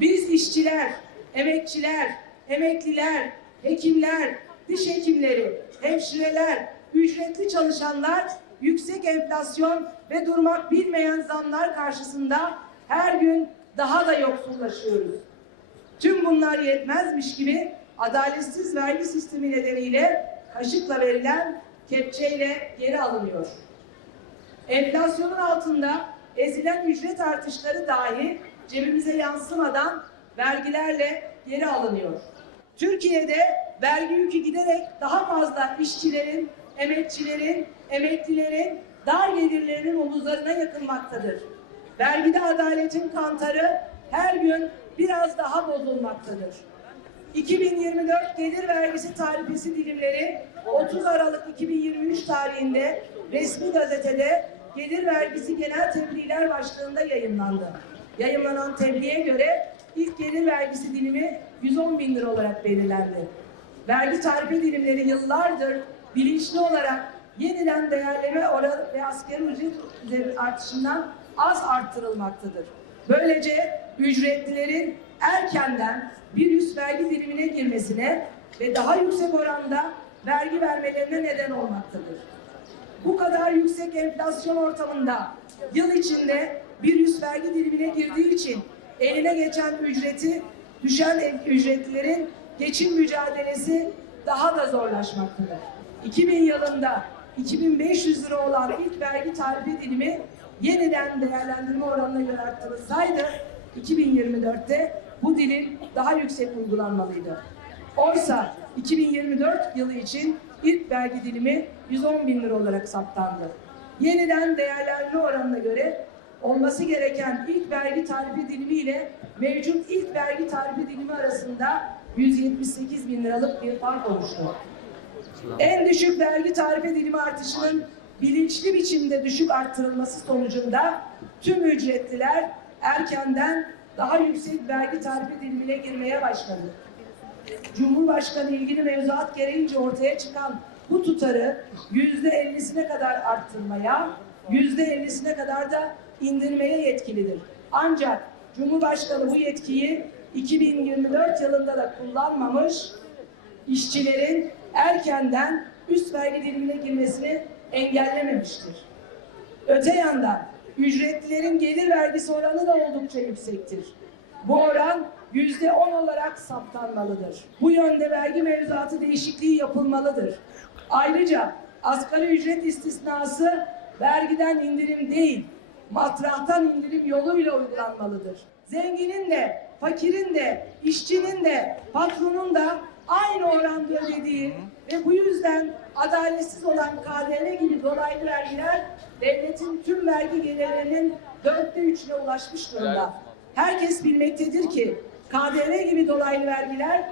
Biz işçiler, emekçiler, emekliler, hekimler, diş hekimleri, hemşireler, ücretli çalışanlar yüksek enflasyon ve durmak bilmeyen zamlar karşısında her gün daha da yoksullaşıyoruz. Tüm bunlar yetmezmiş gibi adaletsiz vergi sistemi nedeniyle kaşıkla verilen kepçeyle geri alınıyor. Enflasyonun altında ezilen ücret artışları dahi cebimize yansımadan vergilerle geri alınıyor. Türkiye'de vergi yükü giderek daha fazla işçilerin, emekçilerin, emeklilerin, dar gelirlerinin omuzlarına yakılmaktadır. Vergide adaletin kantarı her gün biraz daha bozulmaktadır. 2024 gelir vergisi tarifesi dilimleri 30 Aralık 2023 tarihinde resmi gazetede gelir vergisi genel tebliğler başlığında yayınlandı. Yayınlanan tebliğe göre ilk gelir vergisi dilimi 110 bin lira olarak belirlendi. Vergi tarife dilimleri yıllardır bilinçli olarak yeniden değerleme oranı ve asgari ücret artışından az arttırılmaktadır. Böylece ücretlilerin erkenden bir üst vergi dilimine girmesine ve daha yüksek oranda vergi vermelerine neden olmaktadır. Bu kadar yüksek enflasyon ortamında yıl içinde bir üst vergi dilimine girdiği için eline geçen ücreti düşen ücretlilerin geçim mücadelesi daha da zorlaşmaktadır. 2000 yılında 2500 lira olan ilk vergi tarife dilimi yeniden değerlendirme oranına göre arttırılsaydı 2024'te bu dilim daha yüksek uygulanmalıydı. Oysa 2024 yılı için ilk vergi dilimi 110 bin lira olarak saptandı. Yeniden değerlendirme oranına göre olması gereken ilk vergi tarifi dilimi ile mevcut ilk vergi tarifi dilimi arasında 178 bin liralık bir fark oluştu. En düşük vergi tarife dilimi artışının bilinçli biçimde düşük arttırılması sonucunda tüm ücretliler erkenden daha yüksek vergi tarife dilimine girmeye başladı. Cumhurbaşkanı ilgili mevzuat gereğince ortaya çıkan bu tutarı yüzde ellisine kadar arttırmaya, yüzde ellisine kadar da indirmeye yetkilidir. Ancak Cumhurbaşkanı bu yetkiyi 2024 yılında da kullanmamış, işçilerin erkenden üst vergi dilimine girmesini engellememiştir. Öte yandan ücretlilerin gelir vergisi oranı da oldukça yüksektir. Bu oran yüzde on olarak saptanmalıdır. Bu yönde vergi mevzuatı değişikliği yapılmalıdır. Ayrıca asgari ücret istisnası vergiden indirim değil, matrahtan indirim yoluyla uygulanmalıdır. Zenginin de, fakirin de, işçinin de, patronun da aynı oranda ödediği ve bu yüzden adaletsiz olan KDV gibi dolaylı vergiler devletin tüm vergi gelirlerinin dörtte üçüne ulaşmış durumda. Herkes bilmektedir ki KDV gibi dolaylı vergiler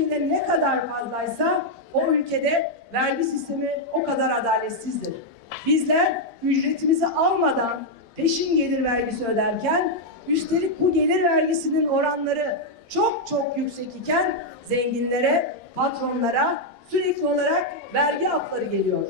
ülkede ne kadar fazlaysa o ülkede vergi sistemi o kadar adaletsizdir. Bizler ücretimizi almadan peşin gelir vergisi öderken üstelik bu gelir vergisinin oranları çok çok yüksek iken zenginlere, patronlara sürekli olarak vergi hakları geliyor.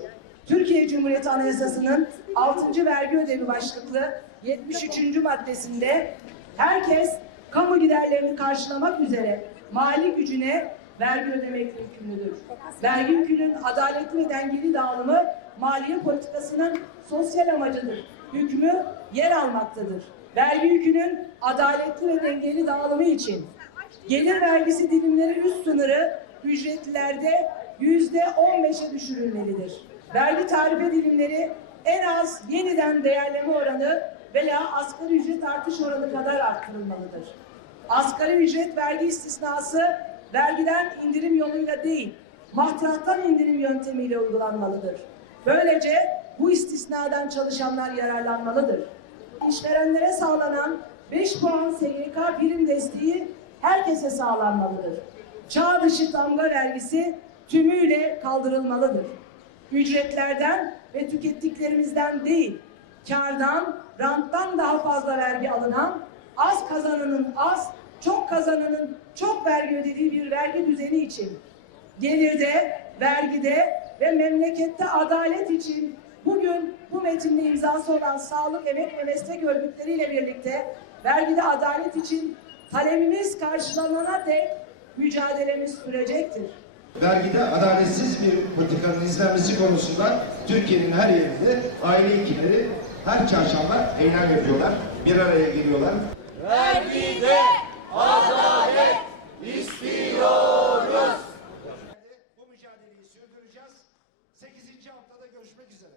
Türkiye Cumhuriyeti Anayasası'nın 6. vergi ödevi başlıklı 73. maddesinde herkes kamu giderlerini karşılamak üzere mali gücüne vergi ödemek yükümlüdür. Vergi yükünün adaletli ve dengeli dağılımı maliye politikasının sosyal amacıdır. Hükmü yer almaktadır. Vergi yükünün adaletli ve dengeli dağılımı için gelir vergisi dilimleri üst sınırı ücretlilerde yüzde 15'e düşürülmelidir. Vergi tarife dilimleri en az yeniden değerleme oranı veya asgari ücret artış oranı kadar arttırılmalıdır. Asgari ücret vergi istisnası vergiden indirim yoluyla değil, matrahtan indirim yöntemiyle uygulanmalıdır. Böylece bu istisnadan çalışanlar yararlanmalıdır. İşverenlere sağlanan 5 puan SGK prim desteği herkese sağlanmalıdır. Çağ dışı damga vergisi tümüyle kaldırılmalıdır. Ücretlerden ve tükettiklerimizden değil, kardan, ranttan daha fazla vergi alınan, az kazananın az, çok kazananın çok vergi ödediği bir vergi düzeni için gelirde, vergide ve memlekette adalet için bugün bu metinde imzası olan sağlık, emek ve meslek örgütleriyle birlikte vergide adalet için talebimiz karşılanana dek mücadelemiz sürecektir. Vergide adaletsiz bir politikanın izlenmesi konusunda Türkiye'nin her yerinde aile hekimleri her çarşamba eylem yapıyorlar, bir araya geliyorlar. Vergide adalet istiyoruz. Bu mücadeleyi sürdüreceğiz. Sekizinci haftada görüşmek üzere.